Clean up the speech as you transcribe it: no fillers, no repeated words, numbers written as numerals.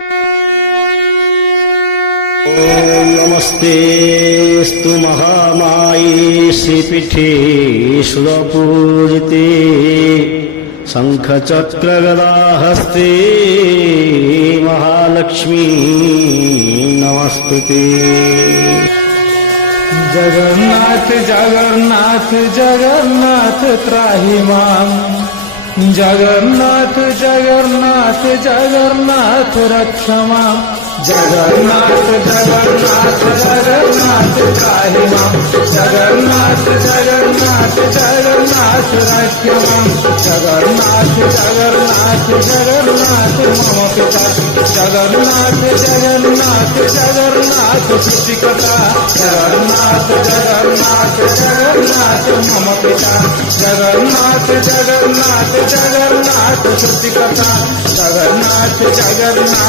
ॐ नमस्तेऽस्तु महामाये श्रीपीठे सुरपूजिते शङ्खचक्रगदाहस्ते महालक्ष्मी नमस्तुते। जगन्नाथ जगन्नाथ जगन्नाथ त्राहि मां, जगन्नाथ जगन्नाथ जगन्नाथ रक्ष मां, जगन्नाथ जगन्नाथ जगन्नाथ त्राहि मां, जगन्नाथ जगन्नाथ जगन्नाथ रक्ष मां, जगन्नाथ जगन्नाथ जगन्नाथ मम पिता, जगन्नाथ जगन्नाथ जगन्नाथ सृष्टिकर्ता, जगन्नाथ जगन्नाथ जगन्नाथ मम पिता, जगन्नाथ जगन्नाथ जगन्नाथ सृष्टिकर्ता, जगन्नाथ जगन्नाथ